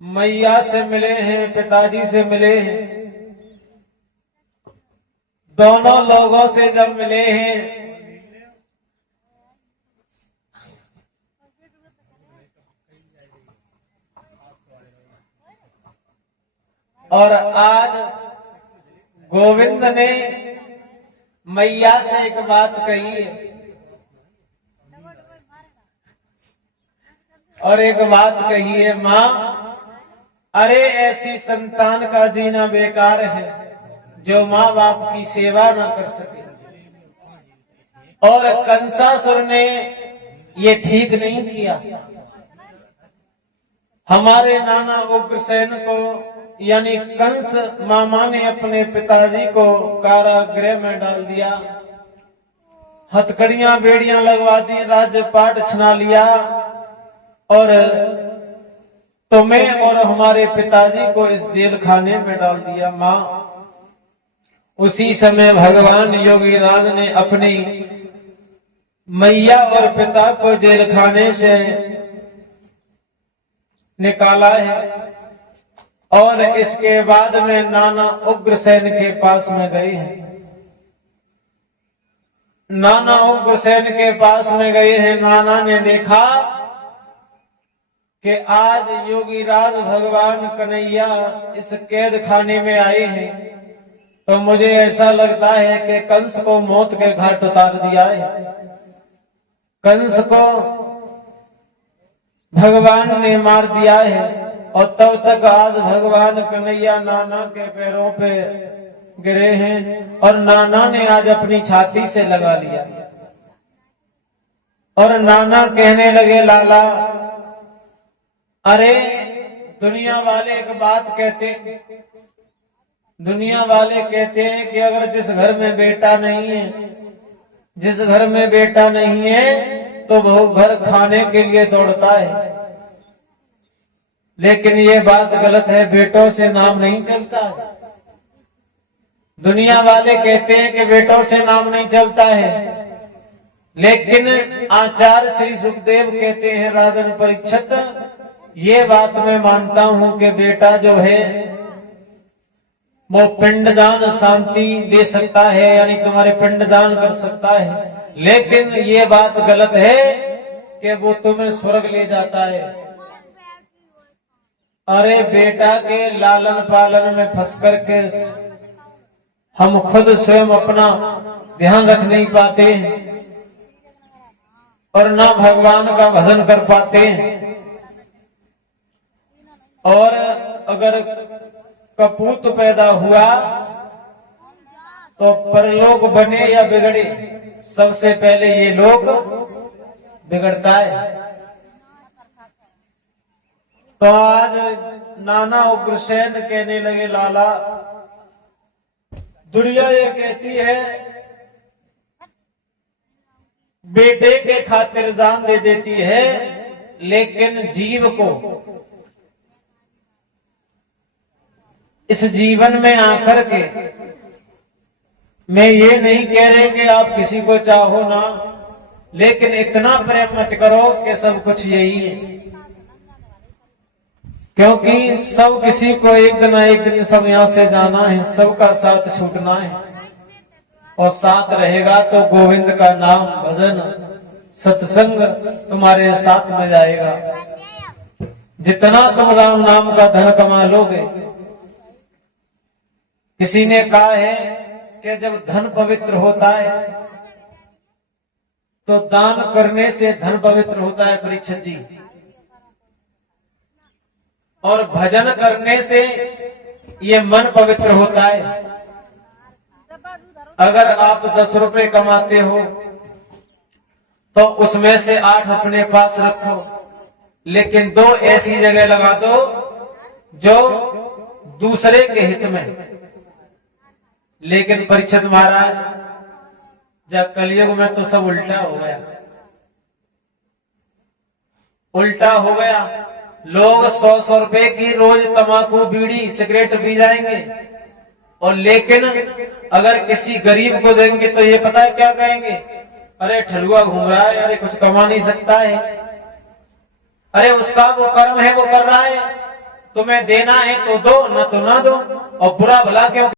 मैया से मिले हैं, पिताजी से मिले हैं। दोनों लोगों से जब मिले हैं और आज गोविंद ने मैया से एक बात कही है और एक बात कही है, मां अरे ऐसी संतान का जीना बेकार है जो माँ बाप की सेवा न कर सके। और कंसासुर ने ये ठीक नहीं किया। हमारे नाना उग्रसेन को यानी कंस मामा ने अपने पिताजी को कारागृह में डाल दिया, हथकड़ियां बेड़ियां लगवा दी, राज्य पाट छना लिया और तुम्हें और हमारे पिताजी को इस जेल खाने में डाल दिया। मां उसी समय भगवान योगी राज ने अपनी मैया और पिता को जेल खाने से निकाला है और इसके बाद में नाना उग्रसेन के पास में गए हैं। नाना उग्रसेन के पास में गए हैं। नाना ने देखा कि आज योगी राज भगवान कन्हैया इस कैद खाने में आए हैं, तो मुझे ऐसा लगता है कि कंस को मौत के घाट उतार दिया है। कंस को भगवान ने मार दिया है और तब तक आज भगवान कन्हैया नाना के पैरों पे गिरे हैं और नाना ने आज अपनी छाती से लगा लिया और नाना कहने लगे, लाला अरे दुनिया वाले एक बात कहते दुनिया वाले कहते हैं कि अगर जिस घर में बेटा नहीं है, जिस घर में बेटा नहीं है तो वो घर खाने के लिए दौड़ता है। लेकिन ये बात गलत है, बेटों से नाम नहीं चलता है। दुनिया वाले कहते हैं कि बेटों से नाम नहीं चलता है, लेकिन आचार्य श्री सुखदेव कहते हैं राजन परीक्षित, ये बात मैं मानता हूं कि बेटा जो है वो पिंडदान शांति दे सकता है, यानी तुम्हारे पिंडदान कर सकता है, लेकिन ये बात गलत है कि वो तुम्हें स्वर्ग ले जाता है। अरे बेटा के लालन पालन में फंस करके हम खुद स्वयं अपना ध्यान रख नहीं पाते हैं और ना भगवान का भजन कर पाते हैं। और अगर कपूत पैदा हुआ तो परलोक बने या बिगड़े, सबसे पहले ये लोग बिगड़ता है। तो आज नाना उग्रसेन कहने लगे, लाला दुनिया ये कहती है बेटे के खातिर जान दे देती है, लेकिन जीव को इस जीवन में आकर के, मैं ये नहीं कह रहे कि आप किसी को चाहो ना, लेकिन इतना प्रयत्न मत करो कि सब कुछ यही है, क्योंकि सब किसी को एक दिन सब यहां से जाना है, सबका साथ छूटना है, और साथ रहेगा तो गोविंद का नाम भजन सत्संग तुम्हारे साथ में जाएगा। जितना तुम राम नाम का धन कमा लोगे, किसी ने कहा है कि जब धन पवित्र होता है तो दान करने से धन पवित्र होता है परीक्षित जी, और भजन करने से ये मन पवित्र होता है। अगर आप 10 रुपए कमाते हो तो उसमें से 8 अपने पास रखो, लेकिन 2 ऐसी जगह लगा दो जो दूसरे के हित में। लेकिन परीक्षित महाराज, जब कलयुग में तो सब उल्टा हो गया, उल्टा हो गया। लोग 100-100 रुपए की रोज तंबाकू बीड़ी सिगरेट पी जाएंगे, और लेकिन अगर किसी गरीब को देंगे तो ये पता है क्या कहेंगे, अरे ठलुआ घूम रहा है, अरे कुछ कमा नहीं सकता है, अरे उसका वो कर्म है वो कर रहा है, तुम्हें देना है तो दो, ना तो ना दो, और बुरा भला क्यों